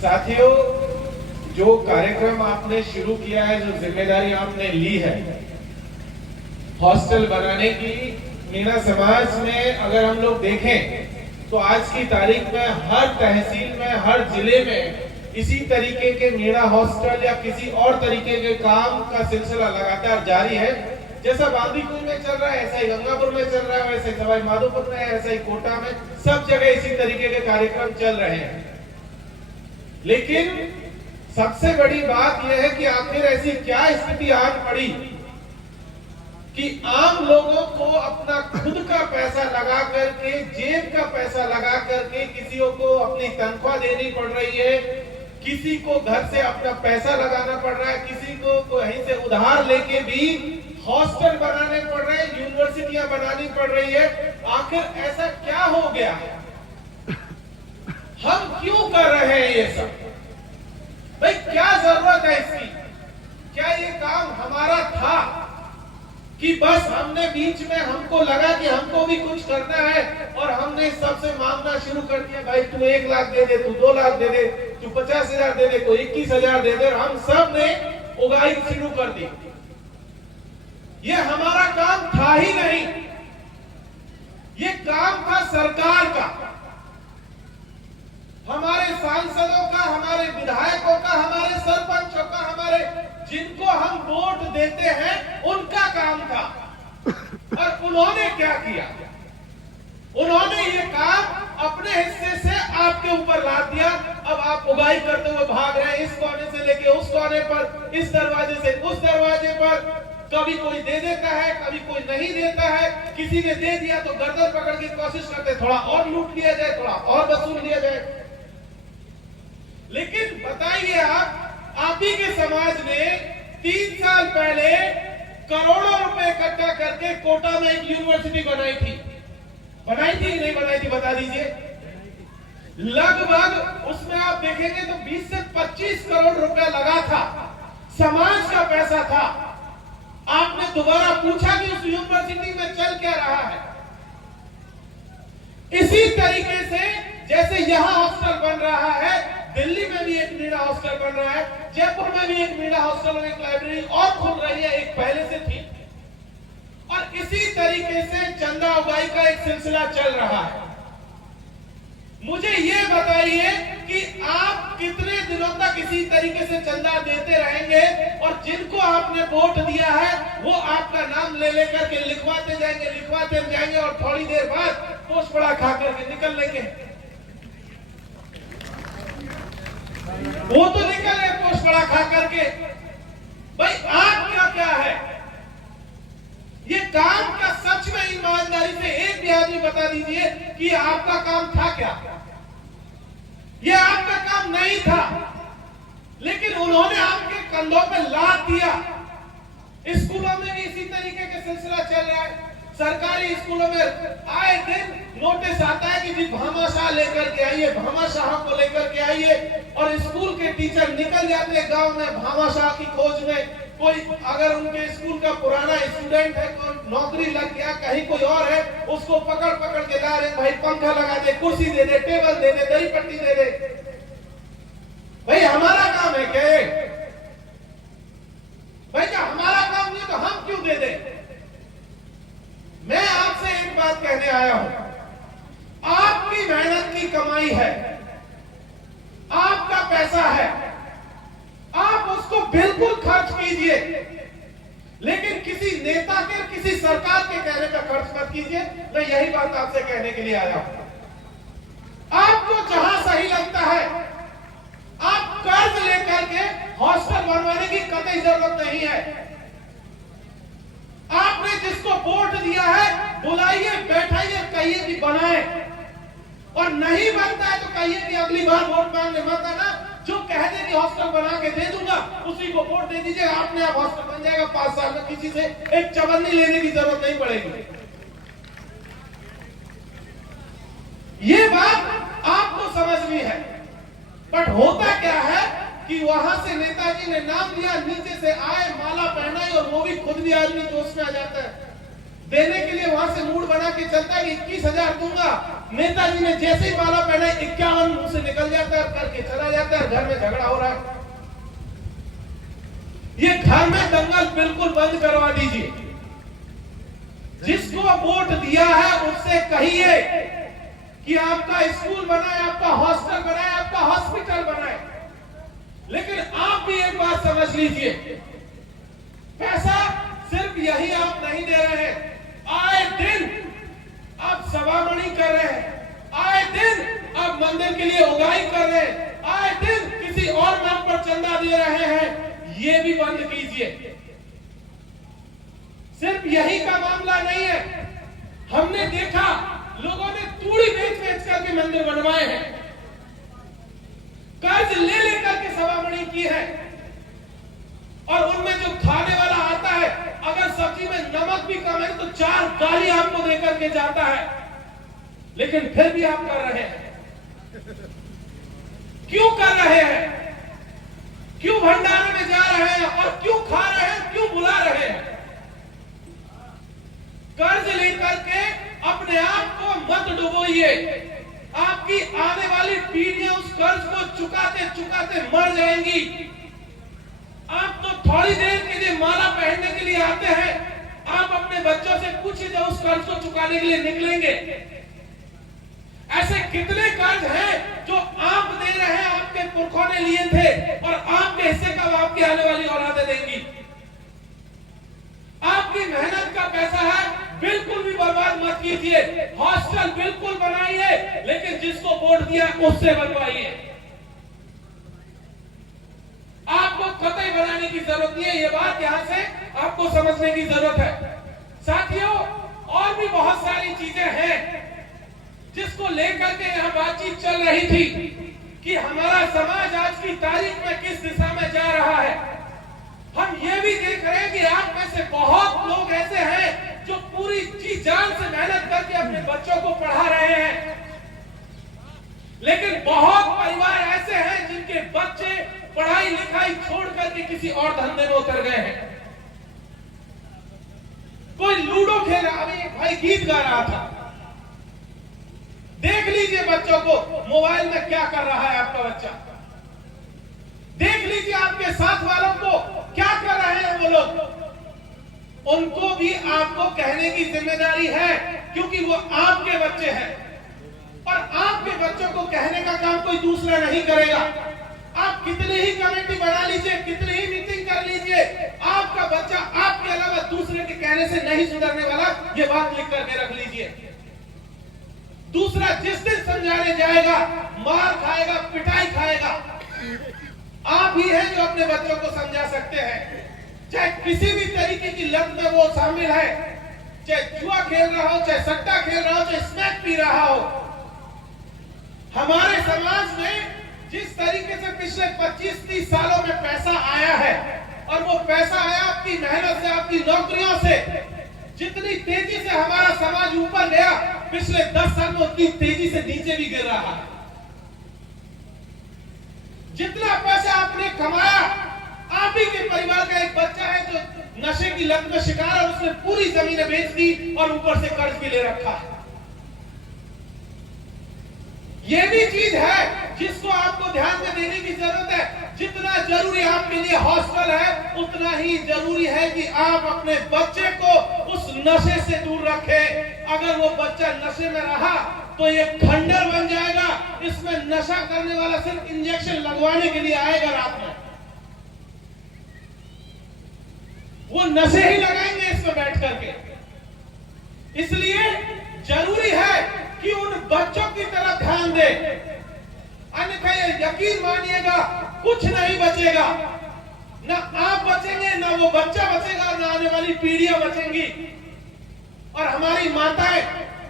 साथियों, जो कार्यक्रम आपने शुरू किया है, जो जिम्मेदारी आपने ली है हॉस्टल बनाने की, मीणा समाज में अगर हम लोग देखें तो आज की तारीख में हर तहसील में, हर जिले में इसी तरीके के मीणा हॉस्टल या किसी और तरीके के काम का सिलसिला लगातार जारी है। जैसा बांदीकुई में चल रहा है, ऐसा ही गंगापुर में चल रहा है, वैसे सवाई माधोपुर में, ऐसा ही कोटा में, सब जगह इसी तरीके के कार्यक्रम चल रहे हैं। लेकिन सबसे बड़ी बात यह है कि आखिर ऐसी क्या स्थिति आज पड़ी कि आम लोगों को अपना खुद का पैसा लगा करके, जेब का पैसा लगा करके, किसी को अपनी तनख्वाह देनी पड़ रही है, किसी को घर से अपना पैसा लगाना पड़ रहा है, किसी को कहीं से उधार लेके भी हॉस्टल बनाने पड़ रहे हैं, यूनिवर्सिटियां बनानी पड़ रही है। आखिर ऐसा क्या हो गया? हम क्यों कर रहे हैं ये सब? भाई क्या जरूरत है इसकी? क्या ये काम हमारा था कि बस हमने बीच में हमको लगा कि हमको भी कुछ करना है और हमने सबसे मांगना शुरू कर दिया, भाई तू 1 लाख दे दे, तू 2 लाख दे दे, तू 50,000 दे दे, तू 21,000 दे दे, और हम सब ने उगाही शुरू कर दी। ये हमारा काम था ही नहीं, ये काम था सरकार का, हमारे सांसदों का, हमारे विधायकों का, हमारे सरपंचों का, हमारे जिनको हम वोट देते हैं उनका काम था। और उन्होंने क्या किया? उन्होंने ये काम अपने हिस्से से आपके ऊपर लाद दिया। अब आप उगाही करते हुए भाग रहे हैं, इस कोने से लेके उस कोने पर, इस दरवाजे से उस दरवाजे पर। कभी कोई दे देता है, कभी कोई नहीं देता है। किसी ने दे दिया तो गर्दन पकड़ के कोशिश करते थोड़ा और लूट लिया जाए, थोड़ा और वसूल लिया जाए। लेकिन बताइए, आप ही के समाज ने 3 साल पहले करोड़ों रुपए इकट्ठा करके कोटा में एक यूनिवर्सिटी बनाई थी। बनाई थी नहीं बनाई थी, बता दीजिए। लगभग उसमें आप देखेंगे तो 20 से 25 करोड़ रुपया लगा था, समाज का पैसा था। आपने दोबारा पूछा कि उस यूनिवर्सिटी में चल क्या रहा है? इसी तरीके से जैसे यहां हॉस्टल बन रहा है, दिल्ली में भी एक मीणा हॉस्टल बन रहा है, जयपुर में भी एक मीणा हॉस्टल और एक लाइब्रेरी और खुल रही है, एक पहले से थी। और इसी तरीके से चंदा उगाही का एक सिलसिला चल रहा है। मुझे ये बताइए कि आप कितने दिनों तक इसी तरीके से चंदा देते रहेंगे और जिनको आपने वोट दिया है वो आपका नाम ले लेकर के लिखवाते जाएंगे और थोड़ी देर बाद पोस्ट बड़ा खा करके निकल लेंगे। वो तो निकल रहे पोस्ट बड़ा खा करके। भाई आप क्या है ये काम? का सच में ईमानदारी से एक भी आदमी बता दीजिए कि आपका काम था क्या? ये आपका काम नहीं था, लेकिन उन्होंने आपके कंधों पे लाद दिया। स्कूलों में भी इसी तरीके का सिलसिला चल रहा है। सरकारी स्कूलों में आए दिन नोटिस आता है कि जी भामाशाह लेकर के आइए, भामाशाह को लेकर के आइए, और स्कूल के टीचर निकल जाते हैं गांव में भामाशाह की खोज में। कोई अगर उनके स्कूल का पुराना स्टूडेंट है, कोई नौकरी लग गया, कहीं कोई और है, उसको पकड़ के ला रहे, भाई पंखा लगा दे, कुर्सी दे दे, टेबल दे दे, दही पट्टी दे दे। भाई हमारा काम है क्या? भाई क्या हमारा काम नहीं तो हम क्यों दे दे? मैं आपसे एक बात कहने आया हूं, आपकी मेहनत की कमाई है, आपका पैसा है, आप उसको बिल्कुल खर्च कीजिए, लेकिन किसी नेता के, किसी सरकार के कहने पर खर्च मत कीजिए। मैं यही बात आपसे कहने के लिए आया हूं। आपको जहां सही लगता है आप कर्ज लेकर के हॉस्टल बनवाने की कतई जरूरत नहीं है। आपने जिसको वोट दिया है बुलाइए, बैठाइए, कहिए कि बनाए, और नहीं बनता है तो कहिए कि अगली बार वोट मांगने मत आना। जो कह दे कि हॉस्टल बना के दे दूंगा उसी को वोट दे दीजिए, आपने आप हॉस्टल बन जाएगा 5 साल में। किसी से एक चवन्नी लेने की जरूरत नहीं पड़ेगी। ये बात आपको समझनी है। बट होता क्या है कि वहां से नेताजी ने नाम लिया, नीचे से आए, माला पहनाई, और वो भी खुद भी आदमी जोश में आ जाता है। देने के लिए वहां से मूड बना के चलता है कि 21,000 दूंगा। नेताजी ने जैसे ही माला पहना 51 मुंह से निकल जाता है, करके चला जाता है, घर में झगड़ा हो रहा है। ये घर में दंगल बिल्कुल बंद करवा दीजिए। जिसको वोट दिया है उससे कहिए कि आपका स्कूल बनाए, आपका हॉस्टल बनाए, आपका हॉस्पिटल बनाए। लेकिन आप भी एक बात समझ लीजिए, पैसा सिर्फ यही आप नहीं दे रहे हैं। आए दिन आप सभामणि कर रहे हैं, आए दिन आप मंदिर के लिए उगाई कर रहे हैं, आए दिन किसी और नाम पर चंदा दे रहे हैं। ये भी बंद कीजिए। सिर्फ यही का मामला नहीं है। हमने देखा लोगों ने तूड़ी बेच बेच करके मंदिर बनवाए हैं, कर्ज ले लेकर के सभामणि की है, और उनमें जो खाने वाला आता है, अगर सब्जी में नमक भी कम है तो 4 गाली आपको देकर के जाता है, लेकिन फिर भी आप कर रहे हैं। क्यों कर रहे हैं? क्यों भंडारे में जा रहे हैं और क्यों खा रहे हैं, क्यों बुला रहे हैं? कर्ज लेकर के अपने आप को मत डुबोइए। आपकी आने वाली पीढ़ियां उस कर्ज को चुकाते चुकाते मर जाएंगी। आप तो थोड़ी देर के लिए माला पहनने के लिए आते हैं। आप अपने बच्चों से पूछिए जब उस कर्ज को चुकाने के लिए निकलेंगे। ऐसे कितने कर्ज हैं जो आप दे रहे हैं, आपके पुरखों ने लिए थे, और आपके हिस्से का आपकी आने वाली औलादें देंगी। आपकी मेहनत का पैसा है, बिल्कुल भी बर्बाद मत कीजिए। हॉस्टल बिल्कुल बनाइए, लेकिन जिसको वोट दिया उससे बनवाइए। आपको कतई बनाने की जरूरत नहीं है। ये बात यहां से आपको समझने की जरूरत है। साथियों, और भी बहुत सारी चीजें हैं जिसको लेकर के यहां बातचीत चल रही थी कि हमारा समाज आज की तारीख में किस दिशा में जा रहा है। हम ये भी देख रहे हैं कि आप में से बहुत लोग ऐसे हैं जो पूरी जी जान से मेहनत करके अपने बच्चों को पढ़ा रहे हैं, लेकिन बहुत परिवार ऐसे हैं जिनके बच्चे पढ़ाई लिखाई छोड़ करके किसी और धंधे में उतर गए हैं। कोई लूडो खेल रहा, अभी एक भाई गीत गा रहा था, देख लीजिए बच्चों को मोबाइल में क्या कर रहा है आपका बच्चा। देख लीजिए आपके साथ वालों को क्या कर रहे हैं वो लोग। उनको भी आपको कहने की जिम्मेदारी है, क्योंकि वो आपके बच्चे हैं, और आपके बच्चों को कहने का काम कोई दूसरा नहीं करेगा। आप कितने ही कमेटी बना लीजिए, कितनी ही मीटिंग कर लीजिए, आपका बच्चा आपके अलावा दूसरे के कहने से नहीं सुधरने वाला। ये बात लिख करके रख लीजिए। दूसरा जिस दिन समझाने जाएगा मार खाएगा, पिटाई खाएगा। आप ही हैं जो अपने बच्चों को समझा सकते हैं। चाहे किसी भी तरीके की लत में वो शामिल है, चाहे जुआ खेल रहा हो, चाहे सट्टा खेल रहा हो, चाहे स्नैक पी रहा हो। हमारे समाज में जिस तरीके से पिछले 25-30 सालों में पैसा आया है, और वो पैसा आया आपकी मेहनत से, आपकी नौकरियों से, जितनी तेजी से हमारा समाज ऊपर गया, पिछले 10 साल में उतनी तेजी से नीचे भी गिर रहा है। जितना पैसा आपने कमाया, आप ही के परिवार का एक बच्चा है जो नशे की लत में शिकार है, उसने पूरी जमीनें बेच दी और ऊपर से कर्ज भी ले रखा है। ये भी चीज है जिसको आपको ध्यान में देने की जरूरत है। जितना जरूरी आपके लिए हॉस्टल है, उतना ही जरूरी है कि आप अपने बच्चे को उस नशे से दूर रखें। अगर वो बच्चा नशे में रहा तो ये खंडर बन जाएगा। इसमें नशा करने वाला सिर्फ इंजेक्शन लगवाने के लिए आएगा रात में, वो नशे ही लगाएंगे इसमें बैठ करके। इसलिए जरूरी है कि उन बच्चों की तरफ ध्यान दे, अन्यथा ये यकीन मानिएगा कुछ नहीं बचेगा। ना आप बचेंगे, ना वो बच्चा बचेगा, ना आने वाली पीढ़ियां बचेंगी। और हमारी माताएं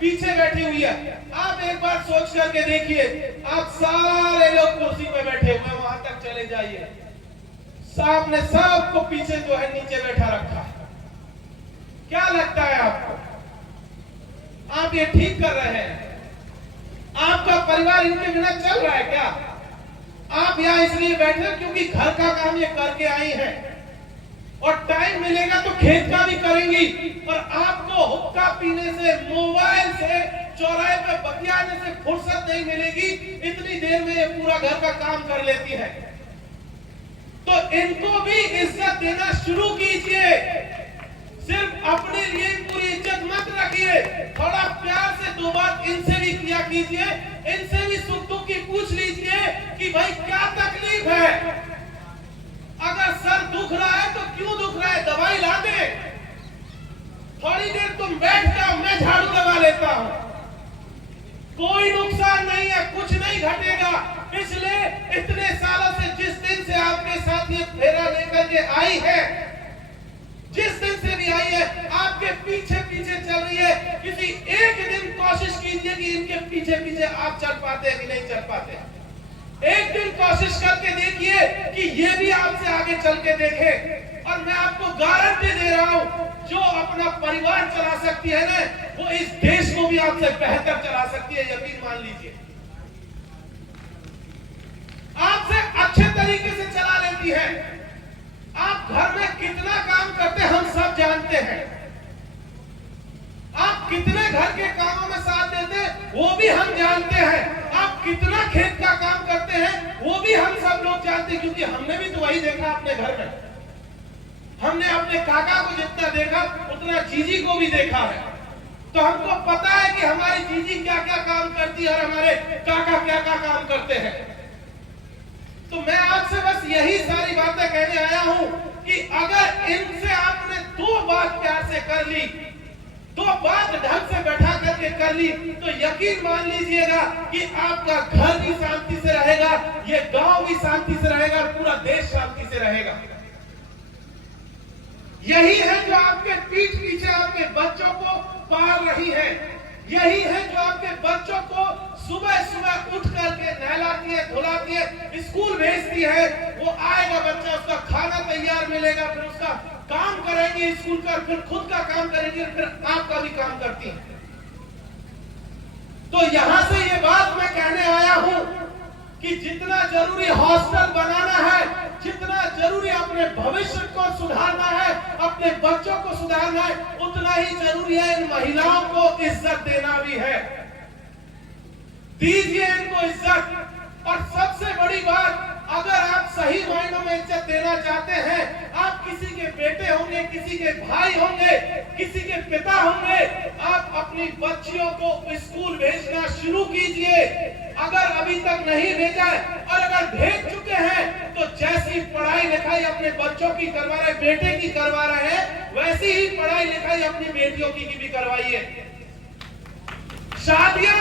पीछे बैठी हुई है। आप एक बार सोच करके देखिए, आप सारे लोग कुर्सी पे बैठे हुए, वहां तक चले जाइए, साहब ने सबको पीछे जो है नीचे बैठा रखा है। क्या लगता है आपको? आप ये ठीक कर रहे हैं? आपका परिवार इनके बिना चल रहा है क्या? आप यहाँ इसलिए बैठे क्योंकि घर का काम ये करके आई हैं। और टाइम मिलेगा तो खेत का भी करेंगी। पर आपको हुक्का पीने से, मोबाइल से, चौराहे पे बतियाने से फुर्सत नहीं मिलेगी। इतनी देर में ये पूरा घर का काम कर लेती है। तो इनको भी इज्जत देना शुरू कीजिए। सिर्फ अपने लिए पूरी इज्जत मत रखिए, थोड़ा प्यार से दो बात इनसे भी किया कीजिए। इनसे भी सुख दुख की पूछ लीजिए कि भाई क्या तकलीफ है। अगर सर दुख रहा है तो क्यों दुख रहा है, दवाई ला दे। थोड़ी देर तुम बैठ जाओ, मैं झाड़ू लगा लेता हूं। कोई नुकसान नहीं है, कुछ नहीं घटेगा। पिछले इतने सालों से जिस दिन से आपके साथ ये फेरा लेकर के आई है, जिस दिन से भी आई है, आपके पीछे पीछे चल रही है। किसी एक दिन कोशिश कीजिए कि इनके पीछे पीछे आप चल पाते हैं कि नहीं चल पाते। एक दिन कोशिश करके देखिए कि ये भी आपसे आगे चल के देखे। और मैं आपको गारंटी दे रहा हूं, जो अपना परिवार चला सकती है ना, वो इस देश को भी आपसे बेहतर चला सकती है, यकीन मान लीजिए। आपसे अच्छे तरीके से चला लेती है। आप घर में कितना काम करते हैं हम सब जानते हैं। आप कितने घर के कामों में साथ देते हैं वो भी हम जानते हैं। आप कितना खेत का काम करते हैं वो भी हम सब लोग जानते हैं, क्योंकि हमने भी तो वही देखा अपने घर में। हमने अपने काका को जितना देखा उतना जीजी को भी देखा है। तो हमको पता है कि हमारी जीजी क्या क्या काम करती है और हमारे काका क्या क्या काम करते हैं। तो मैं आपसे बस यही सारी बातें कहने आया हूं कि अगर इनसे आपने दो बात प्यार से कर ली, दो बात ढंग से बैठा करके कर ली, तो यकीन मान लीजिएगा कि आपका घर भी शांति से रहेगा, ये गांव भी शांति से रहेगा और पूरा देश शांति से रहेगा। यही है जो आपके पीठ पीछे आपके बच्चों को पाल रही है। यही है जो आपके बच्चों को सुबह सुबह उठ करके नहलाती है, धुलाती है, स्कूल भेजती है। वो आएगा बच्चा, उसका खाना तैयार मिलेगा, फिर उसका काम करेंगे स्कूल का, फिर खुद का काम करेंगे, फिर आपका भी काम करती है। तो यहां से ये बात मैं कहने आया हूं कि जितना जरूरी हॉस्टल बनाना है, जितना जरूरी अपने भविष्य को सुधारना है, अपने बच्चों को सुधारना है, उतना ही जरूरी है इन महिलाओं को इज्जत देना भी है। दीजिए इनको इज्जत। और सबसे बड़ी बात, अगर आप सही मायनों में इज्जत देना चाहते हैं, आप किसी के बेटे होंगे, किसी के भाई होंगे, किसी के पिता होंगे, आप अपनी बच्चियों को स्कूल भेजना शुरू कीजिए। अगर अभी तक नहीं भेजा है और अगर भेज चुके हैं तो जैसी पढ़ाई लिखाई अपने बच्चों की करवा रहे, बेटे की करवा रहे हैं, वैसी ही पढ़ाई लिखाई अपनी बेटियों की भी करवाइए। शादियां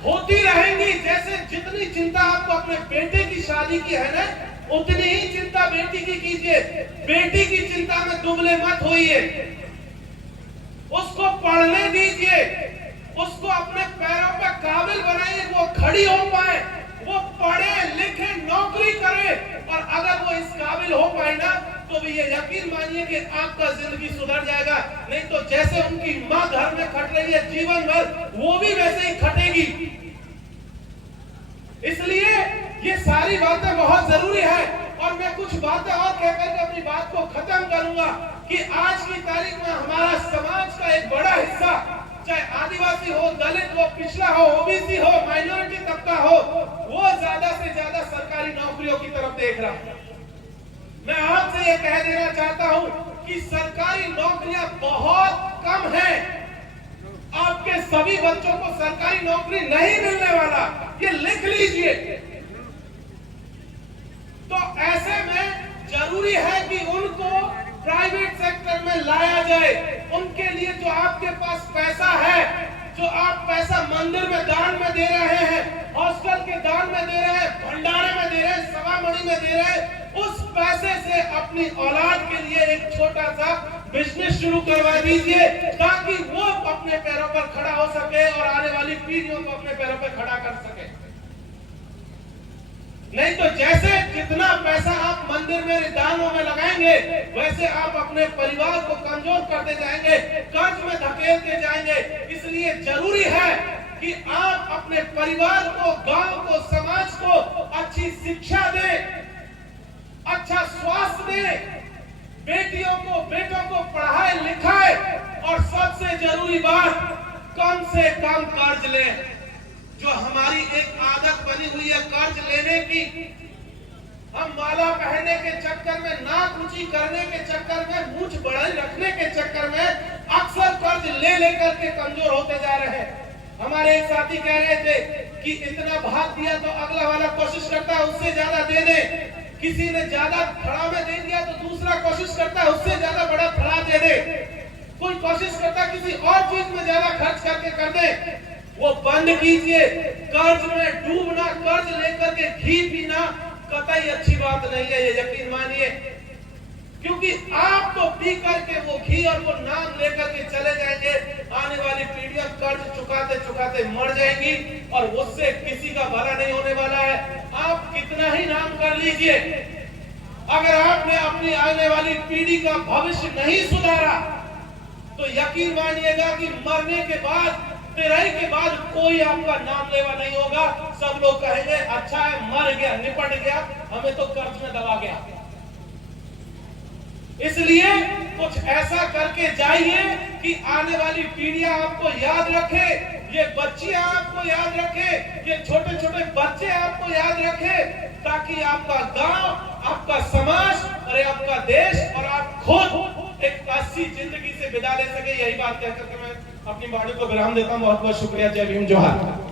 होती रहेंगी, जैसे जितनी चिंता आपको अपने बेटे की शादी की है ना, उतनी ही चिंता बेटी की कीजिए। बेटी की चिंता में दुबले मत होइए, उसको पढ़ने दीजिए, उसको अपने पैरों पर काबिल बनाइए, वो खड़ी हो पाए, वो पढ़े लिखे नौकरी करे। और अगर वो इस काबिल हो पाए ना, तो भी ये यकीन मानिए कि आपका जिंदगी सुधर जाएगा। नहीं तो जैसे उनकी माँ घर में खट रही है जीवन भर, वो भी वैसे ही खटेगी। इसलिए ये सारी बातें बहुत जरूरी है। और मैं कुछ बातें और कहकर के अपनी बात को खत्म करूंगा कि आज की तारीख में हमारा समाज का एक बड़ा हिस्सा, चाहे आदिवासी हो, दलित हो, पिछड़ा हो, ओबीसी हो, माइनॉरिटी तबका हो, वो ज्यादा से ज्यादा सरकारी नौकरियों की तरफ देख रहा है। मैं आपसे ये कह देना चाहता हूं कि सरकारी नौकरियां बहुत कम हैं। आपके सभी बच्चों को सरकारी नौकरी नहीं मिलने वाला, ये लिख लीजिए। तो ऐसे में जरूरी है कि उनको प्राइवेट सेक्टर में लाया जाए। उनके लिए जो आपके पास पैसा है, जो आप पैसा मंदिर में दान में दे रहे हैं, हॉस्टल के दान में दे रहे हैं, भंडारे में दे रहे हैं, सभामणि में दे रहे हैं, उस पैसे से अपनी औलाद के लिए एक छोटा सा बिजनेस शुरू करवा दीजिए, ताकि वो अपने पैरों पर खड़ा हो सके और आने वाली पीढ़ियों को अपने पैरों पर खड़ा कर सके। नहीं तो जैसे जितना पैसा आप मंदिर में दानों में लगाएंगे, वैसे आप अपने परिवार को कमजोर करते जाएंगे, कर्ज में धकेलते जाएंगे। इसलिए जरूरी है कि आप अपने परिवार को, गांव को, समाज को अच्छी शिक्षा दें, अच्छा स्वास्थ्य दें, बेटियों को बेटों को पढ़ाए लिखाए, और सबसे जरूरी बात कम से कम कर्ज लें। जो हमारी एक आदत बनी हुई है कर्ज लेने की, हम माला पहनने के चक्कर में, नाक ऊंची करने के चक्कर में, मूंछ बढ़ाई रखने के चक्कर में अक्सर कर्ज ले लेकर के कमजोर होते जा रहे हैं। हमारे एक साथी कह रहे थे कि इतना भाग दिया तो अगला वाला कोशिश करता है उससे ज्यादा दे दे, किसी ने ज्यादा खड़ा में दे दिया तो दूसरा कोशिश करता है उससे ज्यादा बड़ा खड़ा दे दे, कोई कोशिश करता है किसी और चीज में ज्यादा खर्च करके कर दे। वो बंद कीजिए, कर्ज में डूबना, कर्ज लेकर के घी पीना कतई अच्छी बात नहीं है, ये यकीन मानिए। क्योंकि आप तो पी करके वो घी और वो नाम लेकर के चले जाएंगे, आने वाली पीढ़ियां कर्ज चुकाते चुकाते मर जाएंगी और उससे किसी का भला नहीं होने वाला है। आप कितना ही नाम कर लीजिए, अगर आपने अपनी आने वाली पीढ़ी का भविष्य नहीं सुधारा तो यकीन मानिएगा कि मरने के बाद, तेराई के बाद कोई आपका नाम लेवा नहीं होगा। सब लोग कहेंगे अच्छा है मर गया, निपट गया, हमें तो कर्ज में दबा गया। इसलिए कुछ ऐसा करके जाइए कि आने वाली पीढ़ियां आपको याद रखे, ये बच्चियां आपको याद रखे, ये छोटे छोटे बच्चे आपको याद रखे, ताकि आपका गांव, आपका समाज और आपका देश और आप खुद एक अच्छी जिंदगी से विदा ले सके। यही बात कहकर के मैं अपनी वाणी को विराम देता हूं। बहुत बहुत शुक्रिया। जय भीम, जोहार।